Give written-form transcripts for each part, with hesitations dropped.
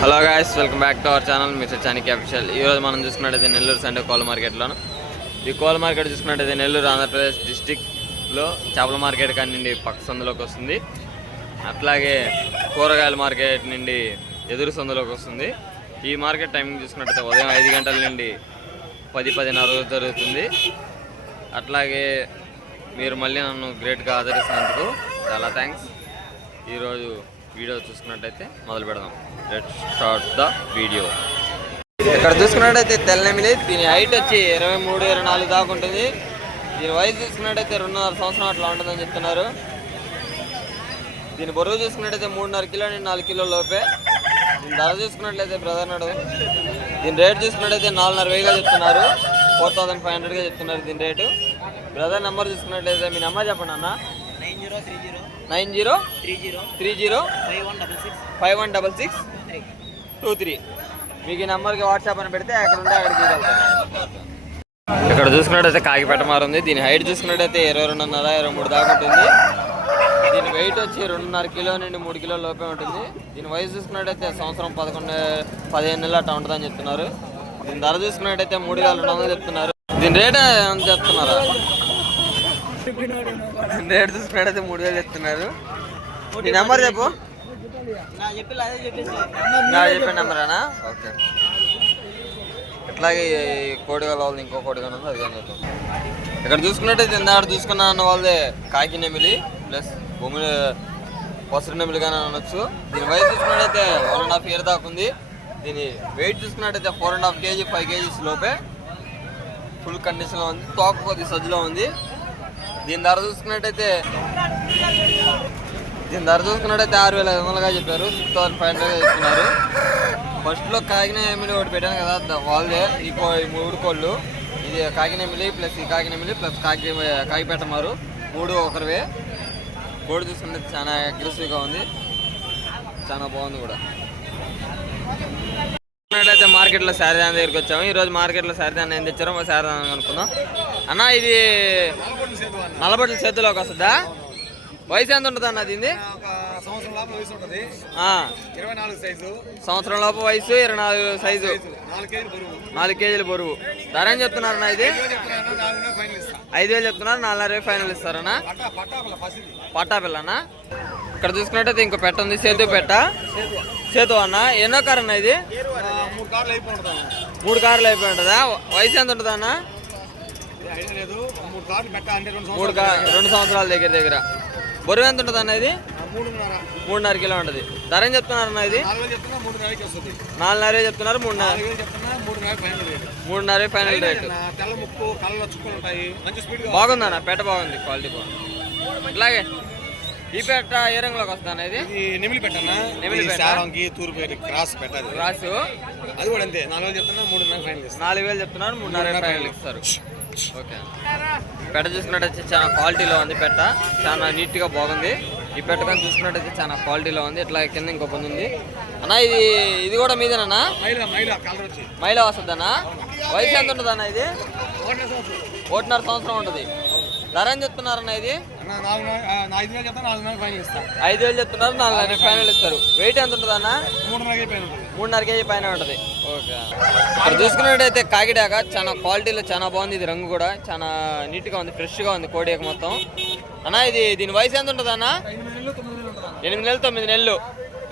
Hello guys, welcome back to our channel mister చానికి official. ఈరోజు మనం చూసుకున్నట్టయితే నెల్లూరు సండే కోళ్ళ మార్కెట్లోను. ఈ కోళ్ళ మార్కెట్ చూసుకున్నట్టయితే నెల్లూరు ఆంధ్రప్రదేశ్ డిస్టిక్లో చేపల మార్కెట్ కాడి నుండి పక్క సందులోకి వస్తుంది. అట్లాగే కూరగాయల మార్కెట్ నుండి ఎదురు సందులోకి వస్తుంది. ఈ మార్కెట్ టైమింగ్ చూసుకున్నట్టయితే ఉదయం 5 గంటల నుండి 10-10:30 జరుగుతుంది. అట్లాగే మీరు మళ్ళీ నన్ను గ్రేట్గా ఆదరిస్తున్నందుకు చాలా థ్యాంక్స్. ఈరోజు వీడియో చూసుకున్నట్టయితే మొదలు పెడదాం. Let's start the video. ఇక్కడ చూసుకున్నట్టయితే తెల్లనెమిలి, దీని హైట్ వచ్చి 23-24 దాకా ఉంటుంది. దీని వయసు చూసుకున్నట్టయితే 2.5 సంవత్సరం అట్లా ఉంటుందని చెప్తున్నారు. దీని బరువు చూసుకున్నట్టయితే 3.5 కిలో నుండి 4 కిలో లోపే. దీని ధర చూసుకున్నట్లయితే బ్రదర్ నాడు దీని రేట్ చూసుకున్నట్టయితే 4,500గా చెప్తున్నారు. 4,500గా చెప్తున్నారు దీని రేటు. బ్రదర్ నెంబర్ చూసుకున్నట్లయితే మీ నెంబర్ చెప్పండి అన్న. 9030516623. మీకు ఈ నెంబర్కి వాట్సాప్ అని పెడితే అక్కడ ఉంటే అక్కడికి వెళ్తాను. ఇక్కడ చూసుకున్నట్టయితే కాకిపేట మారుంది. దీని హైట్ చూసుకున్నట్టయితే 22.5-23 దాకా ఉంటుంది. దీని వెయిట్ వచ్చి 2.5 కిలో నుండి 3 కిలో లోపే ఉంటుంది. దీని వయసు చూసుకున్నట్టయితే సంవత్సరం 15 నెలలు అట్లా ఉంటుందని చెప్తున్నారు. దీని ధర చూసుకున్నట్టయితే 3,200 చెప్తున్నారు. దీని రేట్ ఎంత చెప్తున్నారా? రేట్ చూసుకున్నట్టయితే 3,000 చెప్తున్నారు. ఈ నెంబర్ చెప్పు. చెప్పే నెంబరేనా? ఓకే. అట్లాగే కోడిగల వాళ్ళది ఇంకో కోడిగా ఉంది, అది కానీ చూద్దాం. ఇక్కడ చూసుకున్నట్టయితే ఇందాక చూసుకున్నా అన్న వాళ్ళదే కాకి నెమిలి ప్లస్ బొమ్మిడి పసురు నెమిలి కానీ అనొచ్చు. దీని వయసు చూసుకున్నట్టయితే 1.5 ఇయర్ దాకా ఉంది. దీని వెయిట్ చూసుకున్నట్టయితే 4.5 kg 5 kgs లోపే ఫుల్ కండిషన్లో ఉంది. తోక కొద్ది సజ్జలో ఉంది. దీని ధర చూసుకున్నట్టయితే 6,500గా చెప్పారు. 6,500గా చెప్తున్నారు. ఫస్ట్లో కాకినెమిలి ఒకటి పెట్టాను కదా, వాళ్ళే ఈ 3 కోళ్ళు. ఇది కాకినెమిలి ప్లస్ ఈ కాకినెమిలి ప్లస్ కాకిపేట మారు 3 ఒకరివే. కోడి చూసుకుంటే చాలా అగ్రెసివ్గా ఉంది, చాలా బాగుంది కూడా. అయితే మార్కెట్లో శారదాన దగ్గరికి వచ్చాము. ఈరోజు మార్కెట్లో శారదాన ఏం తెచ్చారో మా శారదాన అనుకుందాం. అన్న ఇది నల్లబొట్ల చేతిలోకి వస్తుందా? వయసు ఎంత ఉంటుంది అన్న దీన్ని? సంవత్సరం లోపు వయసు, 24 సైజు, 4 కేజీల బరువు. ధర ఏం చెప్తున్నారన్నా? ఇది 5,000 చెప్తున్నారు. 4,500 ఫైనల్ ఇస్తారన్నా? పట్టా పిల్లనా? ఇక్కడ చూసుకున్నట్టయితే ఇంకో పెట్ట ఉంది, సేతు పెట్ట. సేతు అన్న ఎన్నో కారు అన్న? ఇది 3 కార్లు అయిపోయి ఉంటుందా? వయసు ఎంత ఉంటుంది అన్న? 2 సంవత్సరాల దగ్గర. బరువు ఎంత ఉంటుంది అన్న? ఇది 3.5 కిలో ఉంటుంది. ధర ఏం చెప్తున్నారు అన్న? ఇది 4,500 చెప్తున్నారు. 3,500 ఫైనల్ రేటు. బాగుందన్న పెట్ట, బాగుంది, క్వాలిటీ బాగుంది. ఇట్లాగే ఈ పెట్ట ఏ రంగులోకి వస్తాను? ఇది నెమిలి పెట్టనా? నెమిలి తూర్పు క్రాస్ పెట్టాలి. క్రాస్ అది కూడా అంతే. 4,000 చెప్తున్నా, 3,500 ఫైనల్ ఇస్తారు. 4,000 చెప్తున్నారు, 3,500 ఫైనల్ ఇస్తారు. ఓకే. పెట్ట చూసుకున్నట్టయితే చాలా క్వాలిటీలో ఉంది. పెట్ట చాలా నీట్గా బాగుంది. ఈ పెట్ట కానీ చూసుకున్నట్టయితే చాలా క్వాలిటీలో ఉంది. ఇట్లా కింద ఇంకో పొంది ఉంది అన్న. ఇది కూడా మీదేనా? మైలా వస్తుందన్నా? వయసు ఎంత ఉంటుంది అన్న? ఇది 1.5 సంవత్సరం ఉంటుంది. ధర ఏం చెప్తున్నారన్న? ఇది 5,000 చెప్తున్నారు, 4,500 ఫైనల్ ఇస్తారు. వెయిట్ ఎంత ఉంటుంది అన్న? 3.5 kg పైన ఉంటుంది. ఓకే. ఇక్కడ చూసుకున్నట్టయితే కాకిడాక చాలా క్వాలిటీలో చాలా బాగుంది. ఇది రంగు కూడా చాలా నీట్గా ఉంది, ఫ్రెష్గా ఉంది కోడియాక మొత్తం. అన్న దీని వయసు ఎంత ఉంటుంది అన్న? 8 నెలలు 9 నెలలు.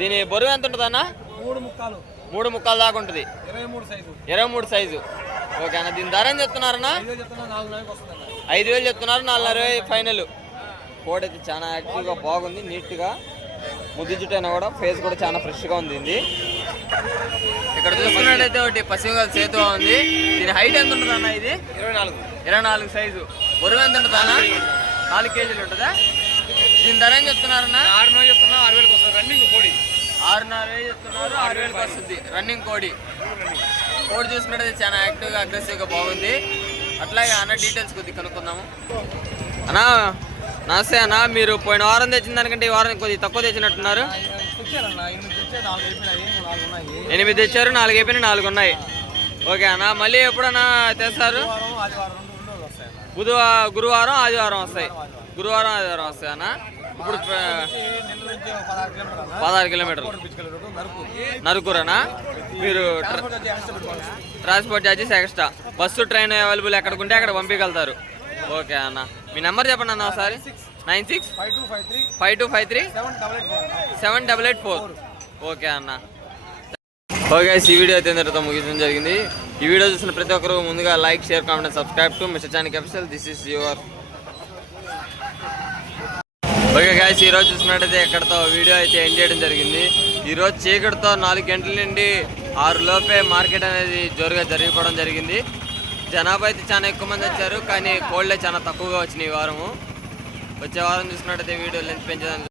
దీని బరువు ఎంత ఉంటుంది అన్న? 3 ముక్కాలు దాకా ఉంటుంది. 23 సైజు. ఓకే అన్న. దీని ధర ఏం చెప్తున్నారన్న? 5,000 చెప్తున్నారు, 4,500 ఫైనల్. కోడి అయితే చాలా యాక్టివ్గా బాగుంది, నీట్గా ముద్దు జుట్టు అయినా కూడా ఫేస్ కూడా చాలా ఫ్రెష్గా ఉంది. ఇక్కడ చూసుకున్నట్టయితే ఒకటి పసిగా చేతు ఉంది. దీని హైట్ ఎంత ఉంటుంది అన్న? ఇది 24 సైజు. బరువు ఎంత ఉంటుంది అన్న? 4 కేజీలు ఉంటుందా? దీని ధర ఏం చెప్తున్నారన్న? 6,000 చెప్తున్నా, 6,000 వస్తుంది. రన్నింగ్ కోడి 6,500 చెప్తున్నారు, 6,000 వస్తుంది. రన్నింగ్ కోడి చూసుకున్నట్టయితే చాలా యాక్టివ్గా అగ్రెసివ్గా బాగుంది. అట్లాగే అన్న డీటెయిల్స్ కొద్దిగా కనుక్కుందాము. అన్న నమస్తే అన్న. మీరు పోయిన వారం తెచ్చిన దానికంటే ఈ వారం కొద్దిగా తక్కువ తెచ్చినట్టున్నారు. 8 తెచ్చారు, 4 అయిపోయినాయి, 4 ఉన్నాయి. ఓకే అన్న. మళ్ళీ ఎప్పుడన్నా తెస్తారు? గురువారం ఆదివారం వస్తాయి. గురువారం ఆదివారం వస్తాయి అన్న. ఇప్పుడు 16 కిలోమీటర్లు నరుకూరనా? మీరు transport charges extra, bus train available ఎక్కడికి ఉంటే అక్కడ పంపించగలుగుతారు. ఓకే అన్న, మీ నెంబర్ చెప్పండి అన్న ఒకసారి. 9652537884. ఓకే అన్న. ఓకే, ఈ వీడియో అయితే ఇంతటితో ముగించడం జరిగింది. ఈ వీడియో చూసిన ప్రతి ఒక్కరు ముందుగా like, share, comment, subscribe to mister చానిక్ official. This is your. Okay guys, ఈరోజు చూసినట్టయితే ఎక్కడితో వీడియో అయితే ఎండ్ చేయడం జరిగింది. ఈరోజు చీకటితో 4 గంటల నుండి 6 లోపే మార్కెట్ అనేది జోరుగా జరిగిపోవడం జరిగింది. జనాభా అయితే చాలా ఎక్కువ మంది వచ్చారు, కానీ కోళ్ళే చాలా తక్కువగా వచ్చినాయి ఈ వారము. వచ్చే వారం చూసినట్టయితే వీడియో లెంత్ పెంచడానికి